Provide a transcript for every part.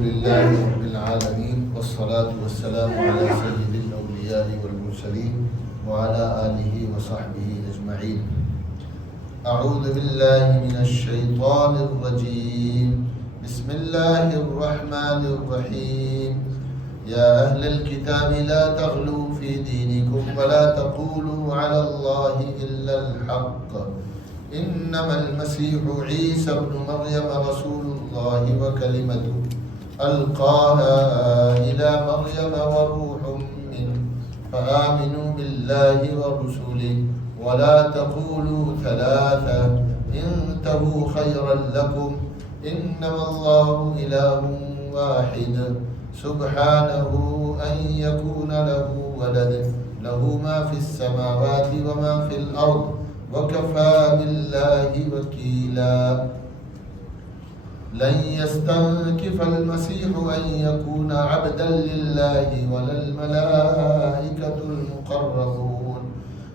لله رب العالمين والصلاة والسلام على سيد الأولياء والمرسلين وعلى آله وصحبه أجمعين. أعوذ بالله من الشيطان الرجيم. بسم الله الرحمن الرحيم. يا أهل الكتاب لا تغلوا في دينكم ولا تقولوا على الله إلا الحق. إنما المسيح عيسى ابن مريم رسول الله وكلمته ألقاها إلى مريم وروح منه فآمنوا بالله ورسله ولا تقولوا ثلاثة انتهوا خيرا لكم إنما الله إله واحد سبحانه أن يكون له ولد له ما في السماوات وما في الأرض وكفى بالله وكيلا. لن يستنكف المسيح أن يكون عبدا لله ولا الملائكة المقربون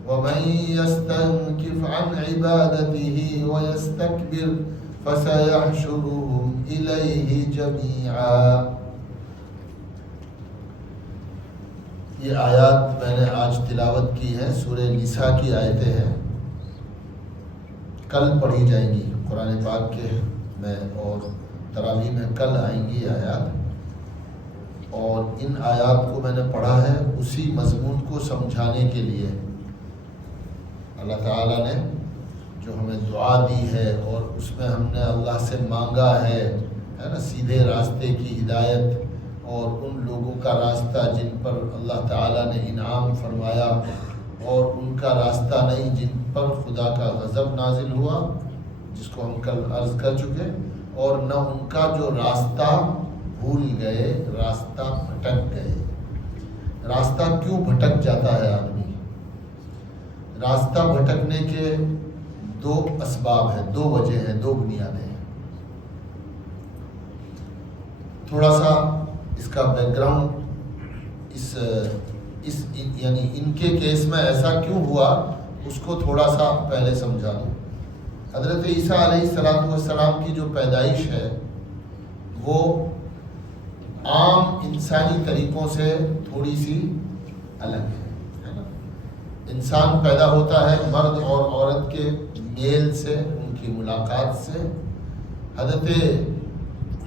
ومن يستنكف عن عبادته ويستكبر فسيحشرهم إليه جميعا. یہ آیات میں نے آج تلاوت کی ہے، سورہ نساء کی آیتیں ہیں، کل پڑھی جائیں گی قرآن پاک کے میں، اور تراویح میں کل آئیں گی آیات. اور ان آیات کو میں نے پڑھا ہے اسی مضمون کو سمجھانے کے لیے. اللہ تعالیٰ نے جو ہمیں دعا دی ہے اور اس میں ہم نے اللہ سے مانگا ہے نا، سیدھے راستے کی ہدایت اور ان لوگوں کا راستہ جن پر اللہ تعالیٰ نے انعام فرمایا، اور ان کا راستہ نہیں جن پر خدا کا غضب نازل ہوا، جس کو ہم کل عرض کر چکے، اور نہ ان کا جو راستہ بھول گئے، راستہ بھٹک گئے. راستہ کیوں بھٹک جاتا ہے آدمی؟ راستہ بھٹکنے کے دو اسباب ہیں، دو وجہ ہیں، دو بنیادیں ہیں. تھوڑا سا اس کا بیک گراؤنڈ یعنی ان کے کیس میں ایسا کیوں ہوا اس کو تھوڑا سا پہلے سمجھا دوں. حضرت عیسیٰ علیہ السلام کی جو پیدائش ہے وہ عام انسانی طریقوں سے تھوڑی سی الگ ہے نا. انسان پیدا ہوتا ہے مرد اور عورت کے میل سے، ان کی ملاقات سے. حضرت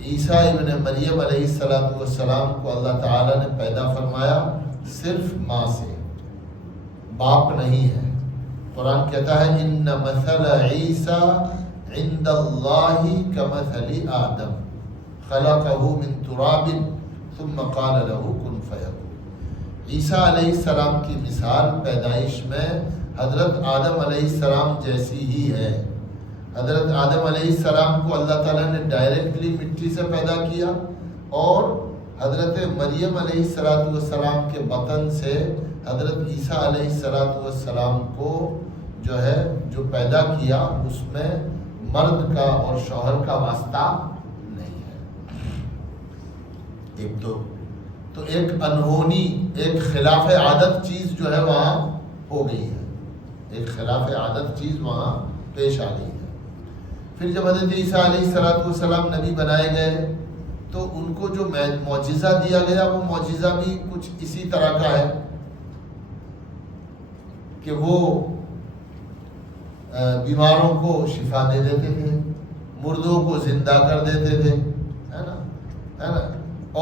عیسیٰ ابن مریم علیہ السلام کو اللہ تعالیٰ نے پیدا فرمایا صرف ماں سے، باپ نہیں ہے. قرآن کہتا ہے ان مثل عیسیٰ عند اللہ کمثل آدم خلقہ من تراب ثم قال له کن فیکون. عیسیٰ علیہ السلام کی مثال پیدائش میں حضرت آدم علیہ السلام جیسی ہی ہے. حضرت آدم علیہ السلام کو اللہ تعالیٰ نے ڈائریکٹلی مٹی سے پیدا کیا، اور حضرت مریم علیہ السلام کے بطن سے حضرت عیسیٰ علیہ السلام کو جو پیدا کیا، اس میں مرد کا اور شوہر کا واسطہ نہیں ہے. ایک تو ایک انہونی، ایک خلاف عادت چیز جو ہے وہاں ہو گئی ہے، ایک خلاف عادت چیز وہاں پیش آ گئی ہے. پھر جب حضرت عیسیٰ علیہ السلام نبی بنائے گئے تو ان کو جو معجزہ دیا گیا وہ معجزہ بھی کچھ اسی طرح کا ہے کہ وہ بیماروں کو شفا دے دیتے تھے، مردوں کو زندہ کر دیتے تھے، ہے نا.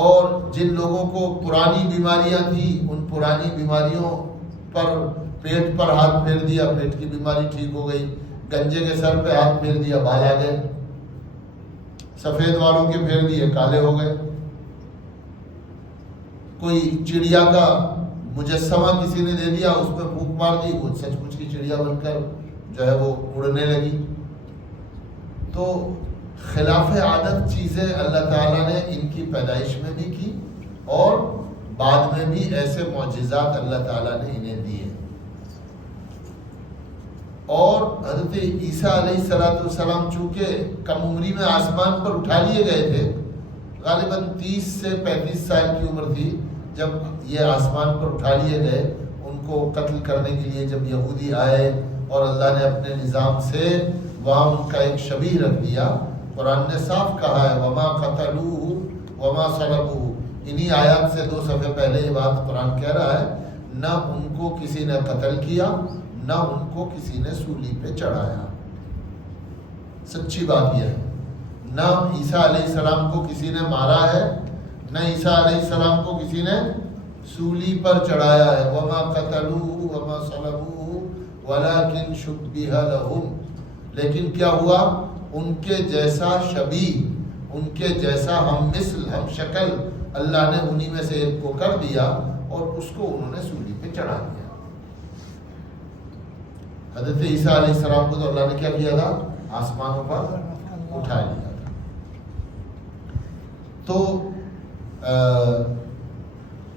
اور جن لوگوں کو پرانی بیماریاں تھیں ان پرانی بیماریوں پر پیٹ پر ہاتھ پھیر دیا، پیٹ کی بیماری ٹھیک ہو گئی. گنجے کے سر پہ ہاتھ پھیر دیا، بال آ گئے. سفید والوں کے پھیر دیے، کالے ہو گئے. کوئی چڑیا کا مجسمہ کسی نے دے دیا، اس پہ پھونک مار دی، وہ سچ مچ کی چڑیا بن کر جو ہے وہ اڑنے لگی. تو خلاف عادت چیزیں اللہ تعالیٰ نے ان کی پیدائش میں بھی کی، اور بعد میں بھی ایسے معجزات اللہ تعالیٰ نے انہیں دیے. اور حضرت عیسیٰ علیہ السلام چونکہ کم عمری میں آسمان پر اٹھا لیے گئے تھے، غالباً 30 سے 35 سال کی عمر تھی جب یہ آسمان پر اٹھا لیے گئے. ان کو قتل کرنے کے لیے جب یہودی آئے اور اللہ نے اپنے نظام سے وہاں ان کا ایک شبیہ رکھ دیا. قرآن نے صاف کہا ہے وَمَا قَتَلُوهُ وما صلبوه. انہی آیات سے 2 صفحے پہلے یہ بات قرآن کہہ رہا ہے، نہ ان کو کسی نے قتل کیا، نہ ان کو کسی نے سولی پہ چڑھایا. سچی بات یہ ہے، نہ عیسیٰ علیہ السلام کو کسی نے مارا ہے، نہ عیسیٰ علیہ السلام کو کسی نے سولی پر چڑھایا ہے. وما قتلوه وما صلبوه ولكن شبه لهم. لیکن کیا ہوا، ان کے جیسا شبیہ، ان کے جیسا ہم مثل، ہم شکل اللہ نے انہی میں سے ایک کو کر دیا اور اس کو انہوں نے سولی پہ چڑھا دیا. حضرت عیسیٰ علیہ السلام کو تو اللہ نے کیا کیا تھا، آسمانوں پر اٹھا لیا تھا. تو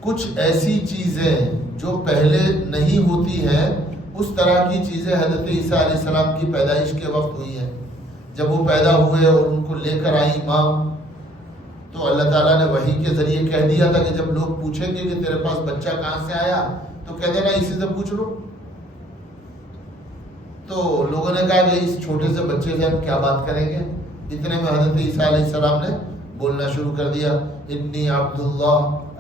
کچھ ایسی چیزیں جو پہلے نہیں ہوتی ہیں، اس طرح کی چیزیں حضرت عیسیٰ علیہ السلام کی پیدائش کے وقت ہوئی ہیں. جب وہ پیدا ہوئے اور ان کو لے کر آئی ماں، تو اللہ تعالیٰ نے وحی کے ذریعے کہہ دیا تھا کہ جب لوگ پوچھیں گے کہ تیرے پاس بچہ کہاں سے آیا، تو کہہ دینا اسی سے پوچھ لو. تو لوگوں نے کہا کہ اس چھوٹے سے بچے سے ہم کیا بات کریں گے. اتنے میں حضرت عیسیٰ علیہ السلام نے بولنا شروع کر دیا، انی عبد اللہ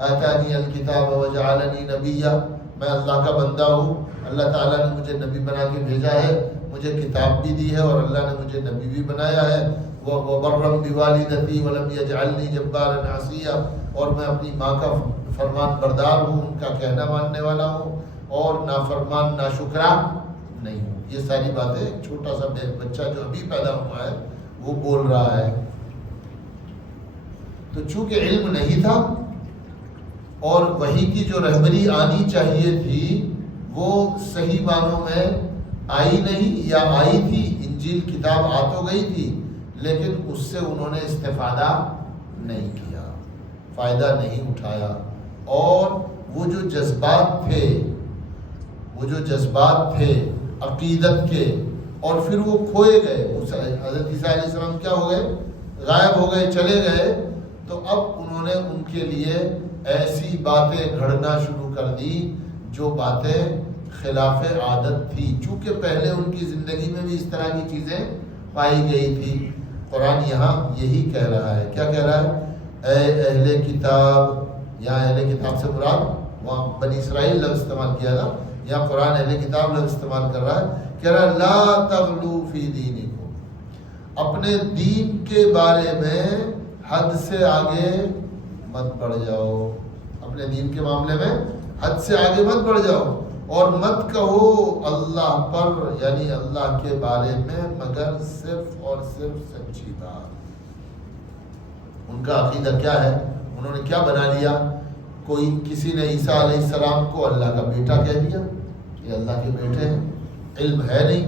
آتانی الکتاب وجعلنی نبیا. میں اللہ کا بندہ ہوں، اللہ تعالیٰ نے مجھے نبی بنا کے بھیجا ہے، مجھے کتاب بھی دی ہے اور اللہ نے مجھے نبی بھی بنایا ہے. وبرا بوالدتی ولم یجعلنی جبارا عصیا. اور میں اپنی ماں کا فرمان بردار ہوں، ان کا کہنا ماننے والا ہوں اور نافرمان ناشکرا نہیں ہوں. یہ ساری باتیں ایک چھوٹا سا بچہ جو ابھی پیدا ہوا ہے وہ بول رہا ہے. تو چونکہ علم نہیں تھا اور وحی کی جو رہبری آنی چاہیے تھی وہ صحیح معنوں میں آئی نہیں، یا آئی تھی، انجیل کتاب آ تو گئی تھی لیکن اس سے انہوں نے استفادہ نہیں کیا، فائدہ نہیں اٹھایا. اور وہ جو جذبات تھے عقیدت کے، اور پھر وہ کھوئے گئے. حضرت عیسیٰ علیہ السلام کیا ہو گئے، غائب ہو گئے، چلے گئے. تو اب انہوں نے ان کے لیے ایسی باتیں گھڑنا شروع کر دی جو باتیں خلاف عادت تھی، چونکہ پہلے ان کی زندگی میں بھی اس طرح کی چیزیں پائی گئی تھی. قرآن یہاں یہی کہہ رہا ہے. کیا کہہ رہا ہے؟ اے اہل کتاب، یہاں اہل کتاب سے مراد وہاں بنی اسرائیل لفظ استعمال کیا تھا، یہاں قرآن اہل کتاب لفظ استعمال کر رہا ہے. کہہ رہا ہے لا تغلو فی دینکم. اپنے دین کے بارے میں حد سے آگے مت بڑھ جاؤ. اپنے دین کے معاملے میں حد سے آگے مت بڑھ جاؤ اور مت کہو اللہ پر، یعنی اللہ کے بارے میں، مگر صرف اور صرف سچی بات. ان کا عقیدہ کیا ہے، انہوں نے کیا بنا لیا، کسی نے عیسیٰ علیہ السلام کو اللہ کا بیٹا کہہ دیا، یہ اللہ کے بیٹے ہیں. علم ہے نہیں،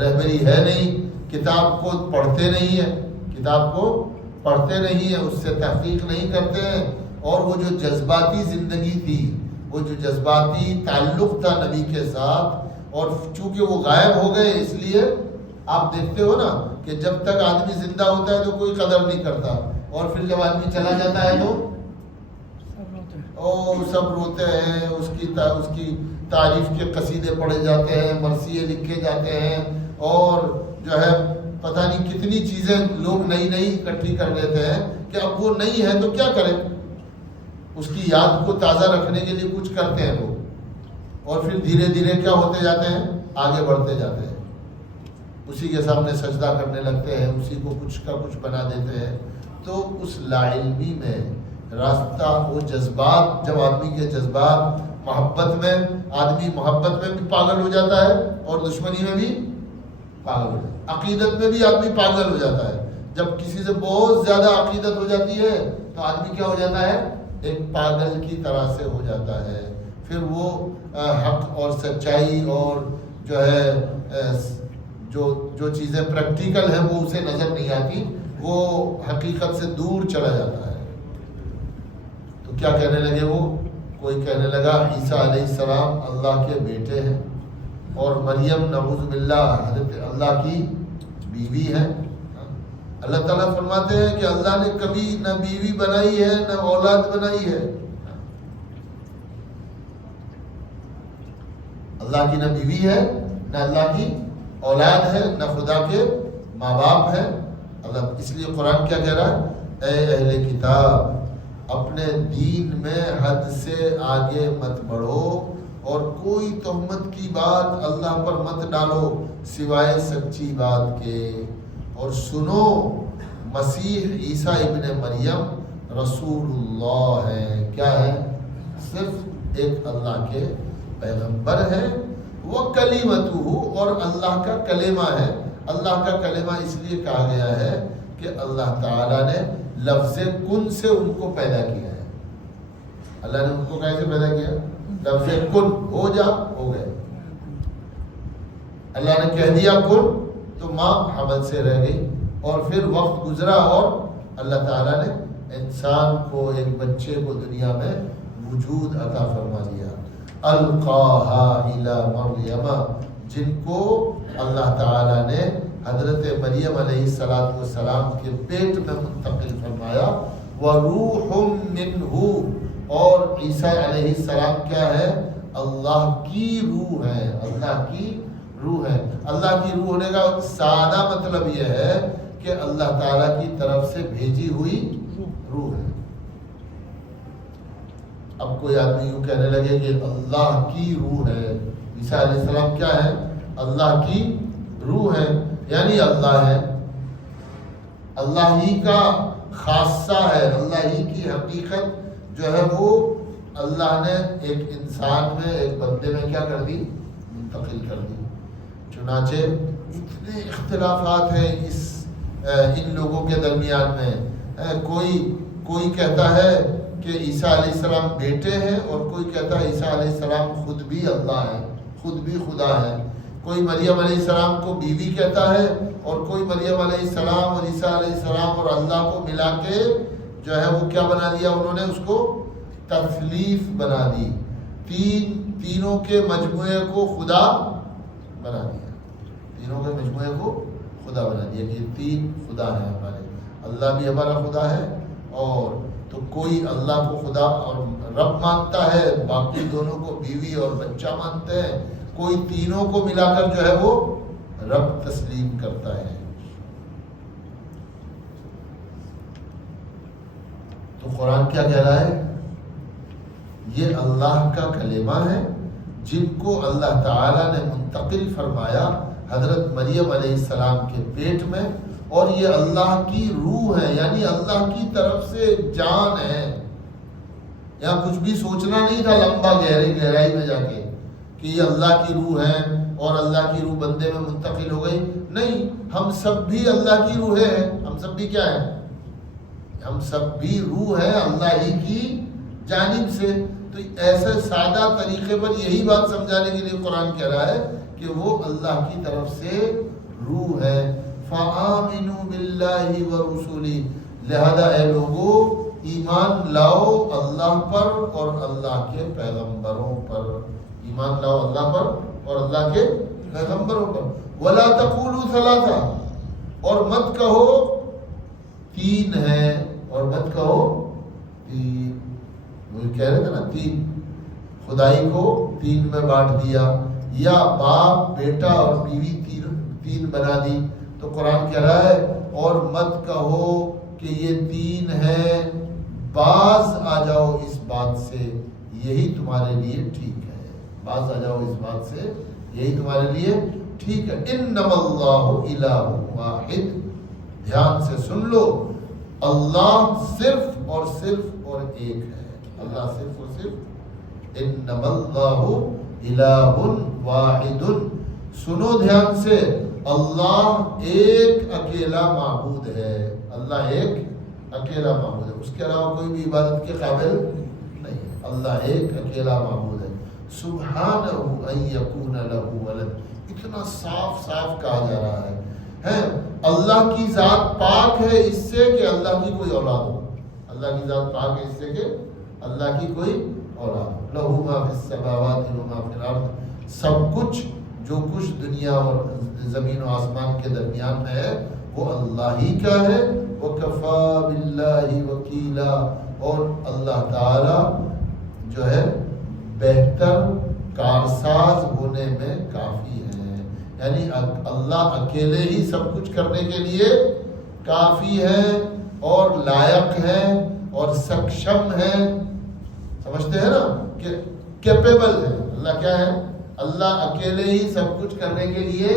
رہبری ہے نہیں، کتاب کو پڑھتے نہیں ہیں، کتاب کو پڑھتے نہیں ہیں، اس سے تحقیق نہیں کرتے ہیں. اور وہ جو جذباتی زندگی تھی، وہ جو جذباتی تعلق تھا نبی کے ساتھ، اور چونکہ وہ غائب ہو گئے اس لیے آپ دیکھتے ہو نا کہ جب تک آدمی زندہ ہوتا ہے تو کوئی قدر نہیں کرتا، اور پھر جب آدمی چلا جاتا ہے تو سب روتے ہیں. اس کی تعریف کے قصیدے پڑھے جاتے ہیں، مرثیے لکھے جاتے ہیں، اور جو ہے پتہ نہیں کتنی چیزیں لوگ نئی اکٹھی کر لیتے ہیں کہ اب وہ نہیں ہے تو کیا کریں. اس کی یاد کو تازہ رکھنے کے لیے کچھ کرتے ہیں لوگ، اور پھر دھیرے دھیرے کیا ہوتے جاتے ہیں، آگے بڑھتے جاتے ہیں، اسی کے سامنے سجدہ کرنے لگتے ہیں، اسی کو کچھ کا کچھ بنا دیتے ہیں. تو اس لا علمی میں راستہ، وہ جذبات، جب آدمی کے جذبات، محبت میں آدمی محبت میں بھی پاگل ہو جاتا ہے اور دشمنی میں بھی پاگل ہو جاتا ہے، عقیدت میں بھی آدمی پاگل ہو جاتا ہے. جب کسی سے بہت زیادہ عقیدت ہو جاتی ہے تو آدمی کیا ہو جاتا ہے، ایک پاگل کی طرح سے ہو جاتا ہے. پھر وہ حق اور سچائی اور جو ہے جو چیزیں پریکٹیکل ہیں وہ اسے نظر نہیں آتی، وہ حقیقت سے دور چلا جاتا ہے. تو کیا کہنے لگے وہ، کوئی کہنے لگا عیسیٰ علیہ السلام اللہ کے بیٹے ہیں اور مریم نعوذ باللہ حضرت اللہ کی بیوی ہے. اللہ تعالیٰ فرماتے ہیں کہ اللہ نے کبھی نہ بیوی بنائی ہے نہ اولاد بنائی ہے. اللہ کی نہ بیوی ہے، نہ اللہ کی اولاد ہے، نہ خدا کے ماں باپ ہے. اللہ اس لیے قرآن کیا کہہ رہا ہے، اے اہل کتاب اپنے دین میں حد سے آگے مت بڑھو اور کوئی تہمت کی بات اللہ پر مت ڈالو سوائے سچی بات کے، اور سنو مسیح عیسیٰ ابن مریم رسول اللہ ہے، کیا ہے؟ صرف ایک اللہ کے پیغمبر ہے، وہ کلیمتہ، اور اللہ کا کلمہ ہے۔ اللہ کا کلمہ اس لیے کہا گیا ہے کہ اللہ تعالیٰ نے لفظ کن سے ان کو پیدا کیا ہے۔ اللہ نے ان کو کیسے پیدا کیا؟ لفظ کن، ہو جا، ہو گئے۔ اللہ نے کہہ دیا کن تو ماں حمل سے رہ گئی، اور پھر وقت گزرا اور اللہ تعالیٰ نے انسان کو، ایک بچے کو دنیا میں وجود عطا فرما دیا۔ القاہا الی مریم، جن کو اللہ تعالیٰ نے حضرت مریم علیہ السلام کے پیٹ میں منتقل فرمایا۔ وَرُوحٌ مِّنْهُ، اور عیسیٰ علیہ السلام کیا ہے؟ اللہ کی روح ہے، اللہ کی روح ہے۔ اللہ کی روح ہونے کا سادہ مطلب یہ ہے کہ اللہ تعالیٰ کی طرف سے بھیجی ہوئی روح ہے۔ اب کوئی آدمی یوں کہنے لگے کہ اللہ کی روح ہے، عیسیٰ علیہ السلام کیا ہے؟ اللہ کی روح ہے، یعنی اللہ ہے، اللہ ہی کا خاصہ ہے، اللہ ہی کی حقیقت جو ہے وہ اللہ نے ایک انسان میں، ایک بندے میں کیا کر دی؟ منتقل کر دی۔ چنانچہ اتنے اختلافات ہیں ان لوگوں کے درمیان میں، کوئی کہتا ہے کہ عیسیٰ علیہ السلام بیٹے ہیں، اور کوئی کہتا ہے عیسیٰ علیہ السلام خود بھی اللہ ہے، خود بھی خدا ہے۔ کوئی مریم علیہ السلام کو بیوی کہتا ہے، اور کوئی مریم علیہ السلام اور عیسیٰ علیہ السلام اور اللہ کو ملا کے جو ہے وہ کیا بنا دیا انہوں نے؟ اس کو تثلیث بنا دی، تینوں کے مجموعے کو خدا بنا دیا، تینوں کے مجموعے کو خدا بنا دیا کہ تین خدا ہیں ہمارے، اللہ بھی ہمارا خدا ہے، اور تو کوئی اللہ کو خدا اور رب مانتا ہے، باقی دونوں کو بیوی اور بچہ مانتے ہیں، کوئی تینوں کو ملا کر جو ہے وہ رب تسلیم کرتا ہے۔ تو قرآن کیا کہہ رہا ہے؟ یہ اللہ کا کلمہ ہے جن کو اللہ تعالیٰ نے منتقل فرمایا حضرت مریم علیہ السلام کے پیٹ میں، اور یہ اللہ کی روح ہے، یعنی اللہ کی طرف سے جان ہے۔ یہاں کچھ بھی سوچنا نہیں تھا لمبا گہرائی میں جا کے کہ یہ اللہ کی روح ہے اور اللہ کی روح بندے میں منتقل ہو گئی، نہیں، ہم سب بھی اللہ کی روح ہیں، ہم سب بھی کیا ہیں؟ ہم سب بھی روح ہے اللہ ہی کی جانب سے۔ تو ایسے سادہ طریقے پر یہی بات سمجھانے کے لیے قرآن کہہ رہا ہے کہ وہ اللہ کی طرف سے روح ہے۔ فَآمِنُوا بِاللَّهِ وَرُسُلِهِ، لہذا اے لوگو ایمان لاؤ اللہ پر اور اللہ کے پیغمبروں پر، ایمان لاؤ اللہ پر اور اللہ کے پیغمبروں پر۔ وَلَا تَقُولُوا ثَلَاثَةٌ، اور مت کہو تین ہے، اور مت کہو تین، وہ کہہ رہے تھے نا تین، خدائی کو تین میں بانٹ دیا، یا باپ بیٹا اور بیوی تین بنا دی۔ تو قرآن کہہ رہا ہے اور مت کہو کہ یہ تین ہے، باز آ جاؤ اس بات سے، یہی تمہارے لیے ٹھیک ہے، باز آ جاؤ اس بات سے، یہی تمہارے لیے ٹھیک ہے۔ انما اللہ الہ واحد، دھیان سے سن لو، اللہ صرف اور ایک ہے، اللہ صرف اور صرف، انما اللہ الہ واحد، سنو دھیان سے، اللہ ایک اکیلا معبود ہے، اللہ ایک اکیلا معبود ہے، اس کے علاوہ کوئی بھی عبادت کے قابل نہیں ہے، اللہ ایک اکیلا معبود ہے۔ سبحانہ ان یکون لہ ولد، اتنا صاف کہا جا رہا ہے اللہ کی ذات پاک ہے اس سے کہ اللہ کی کوئی اولاد ہو، اللہ کی ذات پاک ہے اس سے کہ اللہ کی کوئی اولاد ہو۔ لہ ما فی السماوات و ما فی الارض، سب کچھ جو کچھ دنیا اور زمین و آسمان کے درمیان میں ہے وہ اللہ ہی کا ہے۔ وَكَفَى بِاللَّهِ وَكِيلًا، اور اللہ تعالی جو ہے بہتر کارساز ہونے میں کافی ہے، یعنی اللہ اکیلے ہی سب کچھ کرنے کے لیے کافی ہے اور لائق ہے، اور سکشم ہیں. سمجھتے ہیں نا کہ کیپیبل ہے. اللہ کیا ہے؟ اللہ اکیلے ہی سب کچھ کرنے کے لیے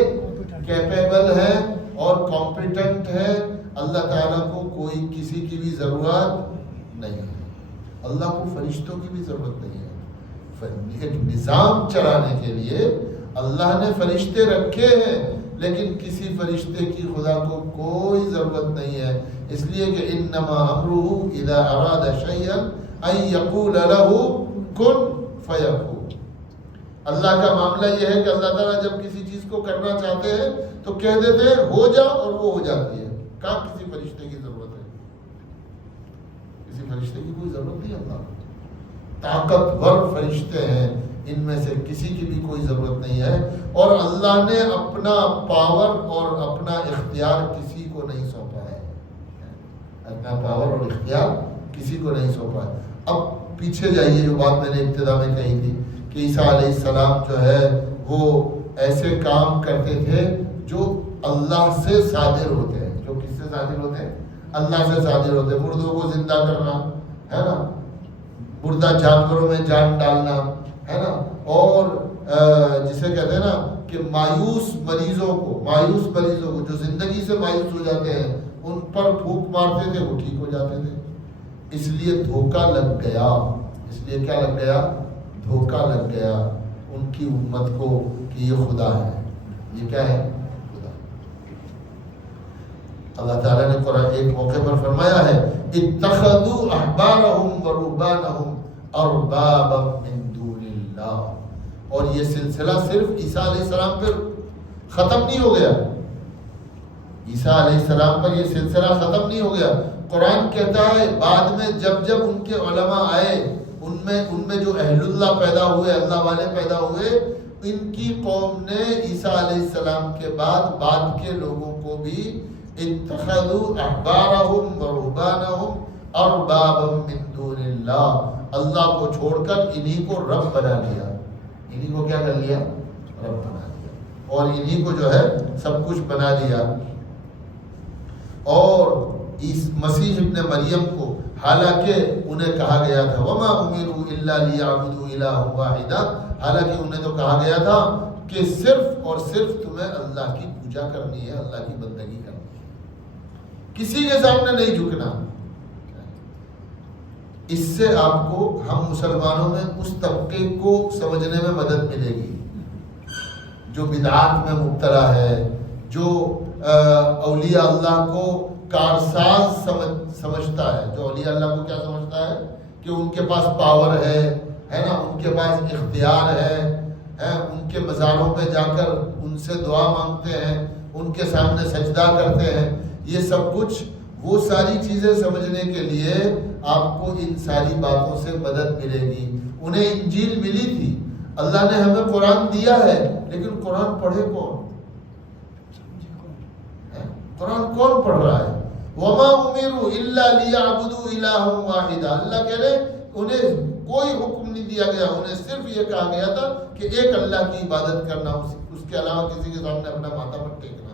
کیپیبل ہے اور کمپیٹنٹ ہے. اللہ تعالیٰ کو کوئی کسی کی بھی ضرورت نہیں ہے. اللہ کو فرشتوں کی بھی ضرورت نہیں ہے. ایک نظام چلانے کے لیے اللہ نے فرشتے رکھے ہیں، لیکن کسی فرشتے کی خدا کو کوئی ضرورت نہیں ہے. اس لیے کہ انما امرہ اذا اراد شیئا ان یقول له کن فیکون. اللہ کا معاملہ یہ ہے کہ اللہ تعالیٰ جب کسی چیز کو کرنا چاہتے ہیں تو کہہ دیتے ہیں ہو جا اور وہ ہو جاتی ہے. کہاں کسی فرشتے کی ضرورت ہے؟ کسی فرشتے کی کوئی ضرورت نہیں. اللہ طاقتور فرشتے ہیں، ان میں سے کسی کی بھی کوئی ضرورت نہیں ہے. اور اللہ نے اپنا پاور اور اپنا اختیار کسی کو نہیں سونپا ہے. اپنا پاور اور اختیار کسی کو نہیں سونپا ہے. اب پیچھے جائیے، جو بات میں نے ابتدا میں کہی تھی کہ عیسیٰ علیہ السلام جو ہے وہ ایسے کام کرتے تھے جو اللہ سے صادر ہوتے ہیں. جو کس سے صادر ہوتے ہیں؟ اللہ سے صادر ہوتے ہیں. مردوں کو زندہ کرنا ہے نا، مردہ جانوروں میں جان ڈالنا ہے نا، اور جسے کہتے ہیں نا کہ مایوس مریضوں کو جو زندگی سے مایوس ہو جاتے ہیں ان پر پھونک مارتے تھے، وہ ٹھیک ہو جاتے تھے. اس لیے دھوکہ لگ گیا. اس لیے کیا لگ گیا؟ دھوکہ لگ گیا ان کی امت کو کہ یہ خدا ہے. یہ کیا ہے؟ خدا. اللہ تعالیٰ نے قرآن ایک موقع پر فرمایا ہے اتخذوا احبارهم ورهبانهم اربابا من دون اللہ. اور یہ سلسلہ صرف عیسیٰ علیہ السلام پر ختم نہیں ہو گیا. عیسیٰ علیہ السلام پر یہ سلسلہ ختم نہیں ہو گیا. قرآن کہتا ہے بعد میں جب ان کے علماء آئے، ان میں جو اہل اللہ پیدا ہوئے، اللہ والے پیدا ہوئے، ان کی قوم نے عیسیٰ علیہ السلام کے بعد کے لوگوں کو بھی اتخذوا احبارهم ورهبانهم اربابا من دون اللہ، اللہ کو چھوڑ کر انہی کو رب بنا لیا. انہی کو کیا کر لیا؟ رب بنا لیا. اور انہی کو جو ہے سب کچھ بنا دیا. اور اس مسیح ابن مریم کو حالانکہ انہیں کہا گیا تھا وما امروا الا لیعبدوا الہا واحدا، حالانکہ انہیں تو کہا گیا تھا کہ صرف اور صرف تمہیں اللہ کی پوجا کرنی ہے، اللہ کی بندگی کرنی ہے، کسی کے سامنے نہیں جھکنا. اس سے آپ کو ہم مسلمانوں میں اس طبقے کو سمجھنے میں مدد ملے گی جو بدعات میں مبتلا ہے، جو اولیاء اللہ کو کارساز سمجھتا ہے. جو اولیاء اللہ کو کیا سمجھتا ہے؟ کہ ان کے پاس پاور ہے نا، ان کے پاس اختیار ہے، ان کے مزاروں پہ جا کر ان سے دعا مانگتے ہیں، ان کے سامنے سجدہ کرتے ہیں. یہ سب کچھ وہ ساری چیزیں سمجھنے کے لیے آپ کو ان ساری باتوں سے مدد ملے گی. انہیں انجیل ملی تھی، اللہ نے ہمیں قرآن دیا ہے، لیکن قرآن پڑھے کون؟ قرآن کون پڑھ رہا ہے؟ وما امروا الا لیعبدوا الہا واحدا. اللہ کہہ رہے انہیں کوئی حکم نہیں دیا گیا، انہیں صرف یہ کہا گیا تھا کہ ایک اللہ کی عبادت کرنا، اس کے علاوہ کسی کے سامنے اپنا ماتھا مت ٹیکنا.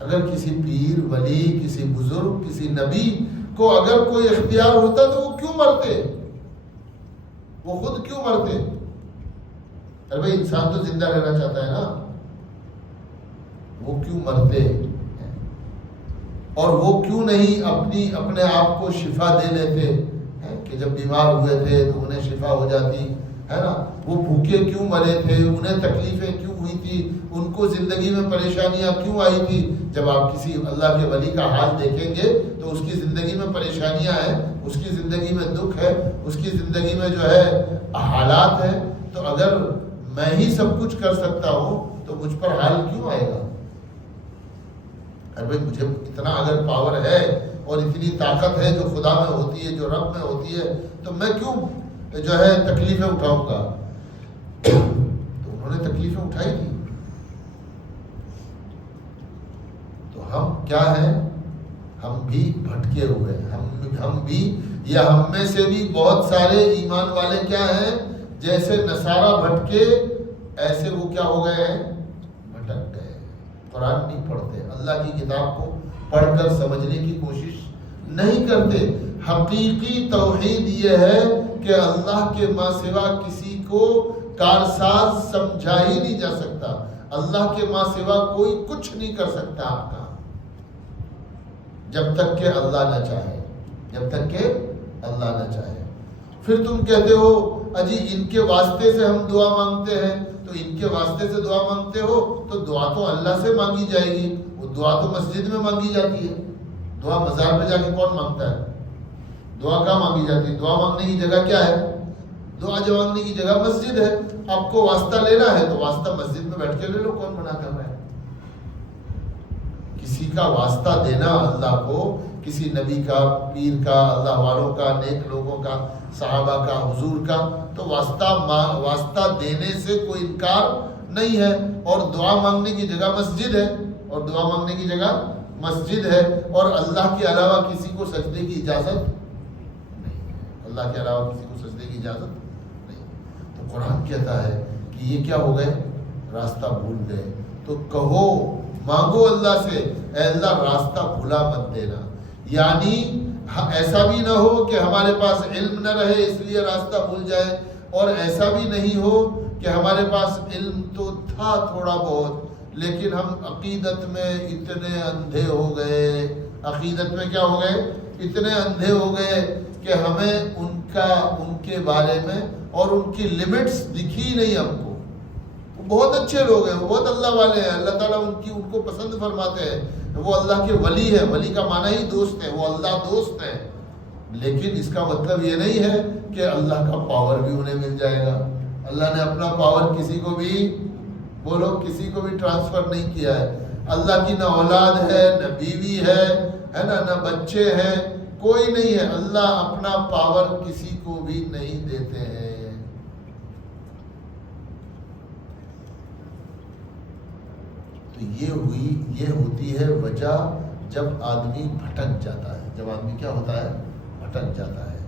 اگر کسی پیر ولی، کسی بزرگ، کسی نبی کو اگر کوئی اختیار ہوتا تو وہ کیوں مرتے؟ وہ خود کیوں مرتے؟ ارے بھائی انسان تو زندہ رہنا چاہتا ہے نا، وہ کیوں مرتے؟ اور وہ کیوں نہیں اپنے آپ کو شفا دے لیتے کہ جب بیمار ہوئے تھے تو انہیں شفا ہو جاتی ہے نا؟ وہ بھوکے کیوں مرے تھے؟ انہیں تکلیفیں کیوں ہوئی تھی؟ ان کو زندگی میں پریشانیاں کیوں آئی تھی؟ جب آپ کسی اللہ کے ولی کا حال دیکھیں گے تو اس کی زندگی میں پریشانیاں ہیں، اس کی زندگی میں دکھ ہے، اس کی زندگی میں جو ہے حالات ہیں. تو اگر میں ہی سب کچھ کر سکتا ہوں تو مجھ پر حال کیوں آئے گا؟ ارے بھائی مجھے اتنا اگر پاور ہے اور اتنی طاقت ہے جو خدا میں ہوتی ہے، جو رب میں ہوتی ہے، تو میں کیوں جو ہے تکلیفیں اٹھاؤں گا؟ تو انہوں نے تکلیفیں اٹھائی تھی. تو ہم کیا ہیں؟ ہم بھی بھٹکے ہوئے ہیں. ہم بھی یا ہم میں سے بھی بہت سارے ایمان والے کیا ہیں؟ جیسے نصارہ بھٹکے ایسے وہ کیا ہو گئے ہیں؟ بھٹک گئے. قرآن نہیں پڑھتے، اللہ کی کتاب کو پڑھ کر سمجھنے کی کوشش نہیں کرتے. حقیقی توحید یہ ہے کہ اللہ کے ماں سوا کسی کو کارساز سمجھا ہی نہیں جا سکتا. اللہ کے ماں سوا کوئی کچھ نہیں کر سکتا آپ کا، جب تک کہ اللہ نہ چاہے، جب تک کہ اللہ نہ چاہے. پھر تم کہتے ہو اجی ان کے واسطے سے ہم دعا مانگتے ہیں، تو ان کے واسطے سے دعا مانگتے ہو تو دعا تو اللہ سے مانگی جائے گی. وہ دعا تو مسجد میں مانگی جاتی ہے. دعا مزار پہ جا کے کون مانگتا ہے؟ دعا کہاں مانگی جاتی ہے؟ دعا مانگنے کی جگہ کیا ہے؟ دعا مانگنے کی جگہ مسجد ہے. آپ کو واسطہ لینا ہے تو واسطہ مسجد میں بیٹھ کے لے لو، کون منع کر رہا ہے؟ کسی کا واسطہ دینا اللہ کو، کسی نبی کا، پیر کا، اللہ والوں کا، نیک لوگوں کا، صحابہ کا، حضور کا، تو واسطہ دینے سے کوئی انکار نہیں ہے. اور دعا مانگنے کی جگہ مسجد ہے، اور دعا مانگنے کی جگہ مسجد ہے. اور اللہ کے علاوہ کسی کو سجدے کی اجازت نہیں ہے. اللہ کے علاوہ کسی کو سجدے کی اجازت نہیں. تو قرآن کہتا ہے کہ یہ کیا ہو گئے؟ راستہ بھول گئے. تو کہو، مانگو اللہ سے، اے اللہ راستہ بھلا مت دینا. یعنی ایسا بھی نہ ہو کہ ہمارے پاس علم نہ رہے اس لیے راستہ بھول جائے، اور ایسا بھی نہیں ہو کہ ہمارے پاس علم تو تھا تھوڑا بہت لیکن ہم عقیدت میں اتنے اندھے ہو گئے. عقیدت میں کیا ہو گئے؟ اتنے اندھے ہو گئے کہ ہمیں ان کے بارے میں اور ان کی لمٹس دکھی نہیں ہم کو. وہ بہت اچھے لوگ ہیں، وہ بہت اللہ والے ہیں، اللہ تعالیٰ ان کو پسند فرماتے ہیں. وہ اللہ کے ولی ہے، ولی کا معنی ہی دوست ہے، وہ اللہ دوست ہے. لیکن اس کا مطلب یہ نہیں ہے کہ اللہ کا پاور بھی انہیں مل جائے گا. اللہ نے اپنا پاور کسی کو بھی، بولو، کسی کو بھی ٹرانسفر نہیں کیا ہے. اللہ کی نہ اولاد ہے، نہ بیوی ہے نا، نہ بچے ہیں، کوئی نہیں ہے. اللہ اپنا پاور کسی کو بھی نہیں دیتے ہیں. تو یہ ہوتی ہے وجہ جب آدمی بھٹک جاتا ہے. جب آدمی کیا ہوتا ہے؟ بھٹک جاتا ہے.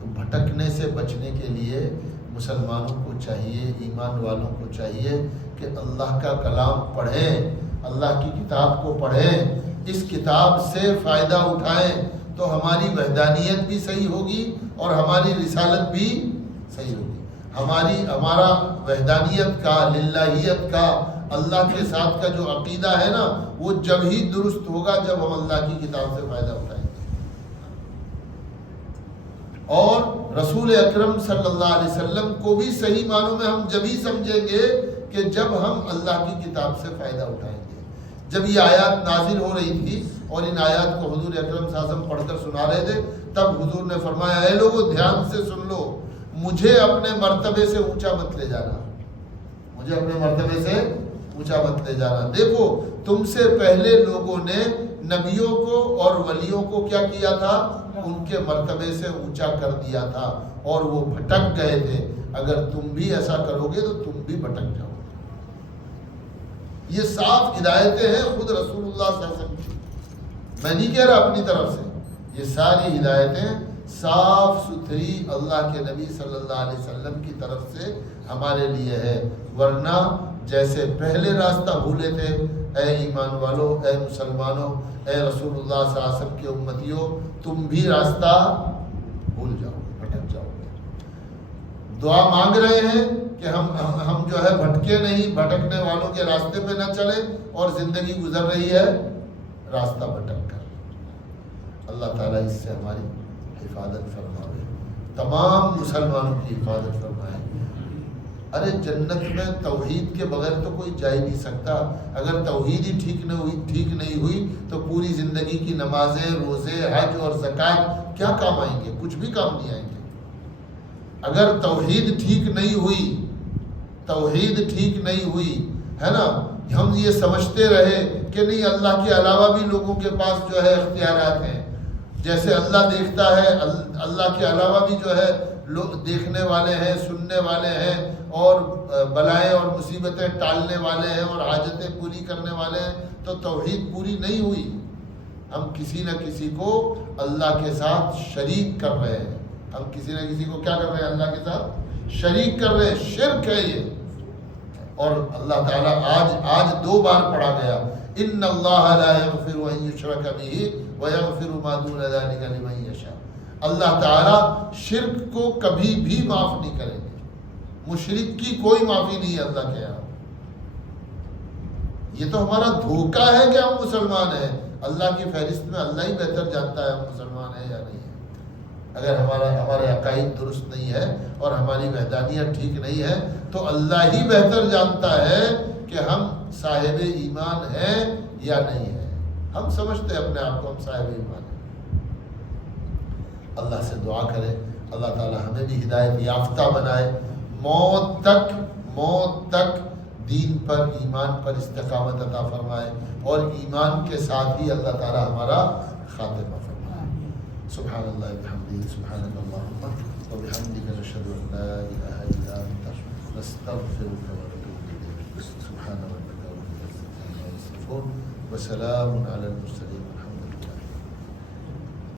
تو بھٹکنے سے بچنے کے لیے مسلمانوں کو چاہیے، ایمان والوں کو چاہیے کہ اللہ کا کلام پڑھیں، اللہ کی کتاب کو پڑھیں، اس کتاب سے فائدہ اٹھائیں تو ہماری وحدانیت بھی صحیح ہوگی اور ہماری رسالت بھی صحیح ہوگی. ہمارا وحدانیت کا، للہیت کا، اللہ کے ساتھ کا جو عقیدہ ہے نا، وہ جب ہی درست ہوگا جب ہم اللہ کی کتاب سے فائدہ اٹھائیں گے. اور رسول اکرم صلی اللہ علیہ وسلم کو بھی صحیح معنوں میں ہم جب ہی سمجھیں گے کہ جب ہم اللہ کی کتاب سے فائدہ اٹھائیں گے. جب یہ آیات نازل ہو رہی تھی اور ان آیات کو حضور اکرم صلی اللہ علیہ وسلم پڑھ کر سنا رہے تھے، تب حضور نے فرمایا، اے لوگوں دھیان سے سن لو، مجھے اپنے مرتبے سے اونچا مت لے جانا، مجھے اپنے مرتبے سے اونچا مت لے جانا. دیکھو، تم سے پہلے لوگوں نے نبیوں کو اور ولیوں کو کیا کیا تھا؟ ان کے مرتبے سے اونچا کر دیا تھا اور وہ بھٹک گئے تھے. اگر تم بھی ایسا کرو گے تو تم بھی بھٹک جاؤ گے. یہ صاف ہدایتیں ہیں خود رسول اللہ صلی اللہ علیہ وسلم کی. میں نہیں کہہ رہا اپنی طرف سے، یہ ساری ہدایتیں صاف ستھری اللہ کے نبی صلی اللہ علیہ وسلم کی طرف سے ہمارے لیے ہے. ورنہ جیسے پہلے راستہ بھولے تھے، اے ایمان والو، اے مسلمانوں، اے رسول اللہ صلی اللہ علیہ وسلم کے امتیوں، تم بھی راستہ بھول جاؤ گے، بھٹک جاؤ گے. دعا مانگ رہے ہیں کہ ہم جو ہے بھٹکے نہیں، بھٹکنے والوں کے راستے پہ نہ چلیں، اور زندگی گزر رہی ہے راستہ بھٹک کر. اللہ تعالیٰ اس سے ہماری حفاظت فرمائے، تمام مسلمانوں کی حفاظت فرمائے. ارے جنت میں توحید کے بغیر تو کوئی جا ہی نہیں سکتا. اگر توحید ہی ٹھیک نہیں ہوئی تو پوری زندگی کی نمازیں، روزے، حج اور زکوٰۃ کیا کام آئیں گے؟ کچھ بھی کام نہیں آئیں گے. اگر توحید ٹھیک نہیں ہوئی ہے نا، ہم یہ سمجھتے رہے کہ نہیں اللہ کے علاوہ بھی لوگوں کے پاس جو ہے اختیارات ہیں، جیسے اللہ دیکھتا ہے، اللہ کے علاوہ بھی جو ہے لوگ دیکھنے والے ہیں، سننے والے ہیں، اور بلائیں اور مصیبتیں ٹالنے والے ہیں، اور حاجتیں پوری کرنے والے ہیں، تو توحید پوری نہیں ہوئی. ہم کسی نہ کسی کو اللہ کے ساتھ شریک کر رہے ہیں. ہم کسی نہ کسی کو کیا کر رہے ہیں؟ اللہ کے ساتھ شریک کر رہے ہیں. شرک ہے یہ. اور اللہ تعالیٰ آج 2 بار پڑھا گیا، ان اللہ لا یغفر ان یشرک بہ وَيَغْفِرُ مَا دُونَ ذَلِكَ لِمَن يَشَاءُ. اللہ تعالیٰ شرک کو کبھی بھی معاف نہیں کریں گے. مشرک کی کوئی معافی نہیں ہے اللہ کے یہاں. یہ تو ہمارا دھوکہ ہے کہ ہم مسلمان ہیں. اللہ کی فہرست میں اللہ ہی بہتر جانتا ہے ہم مسلمان ہیں یا نہیں ہیں. اگر ہمارے عقائد درست نہیں ہے اور ہماری وحدانیت ٹھیک نہیں ہے تو اللہ ہی بہتر جانتا ہے کہ ہم صاحب ایمان ہیں یا نہیں ہیں. ہم سمجھتے ہیں اپنے آپ کو ہم صاحب ایمان ہیں. اللہ سے دعا کرے اللہ تعالی ہمیں بھی ہدایت یافتہ بنائے, موت تک دین پر ایمان پر استقامت عطا فرمائے اور ایمان کے ساتھ ہی اللہ تعالی ہمارا خاتمہ فرمائے. سبحان اللہ بحمدہ سبحانک اللہم وبحمدک نشہد ان لا الہ الا انت نستغفرک ونتوب الیک. سبحان ربک رب العزة عما یصفون وسلام علی المرسلین.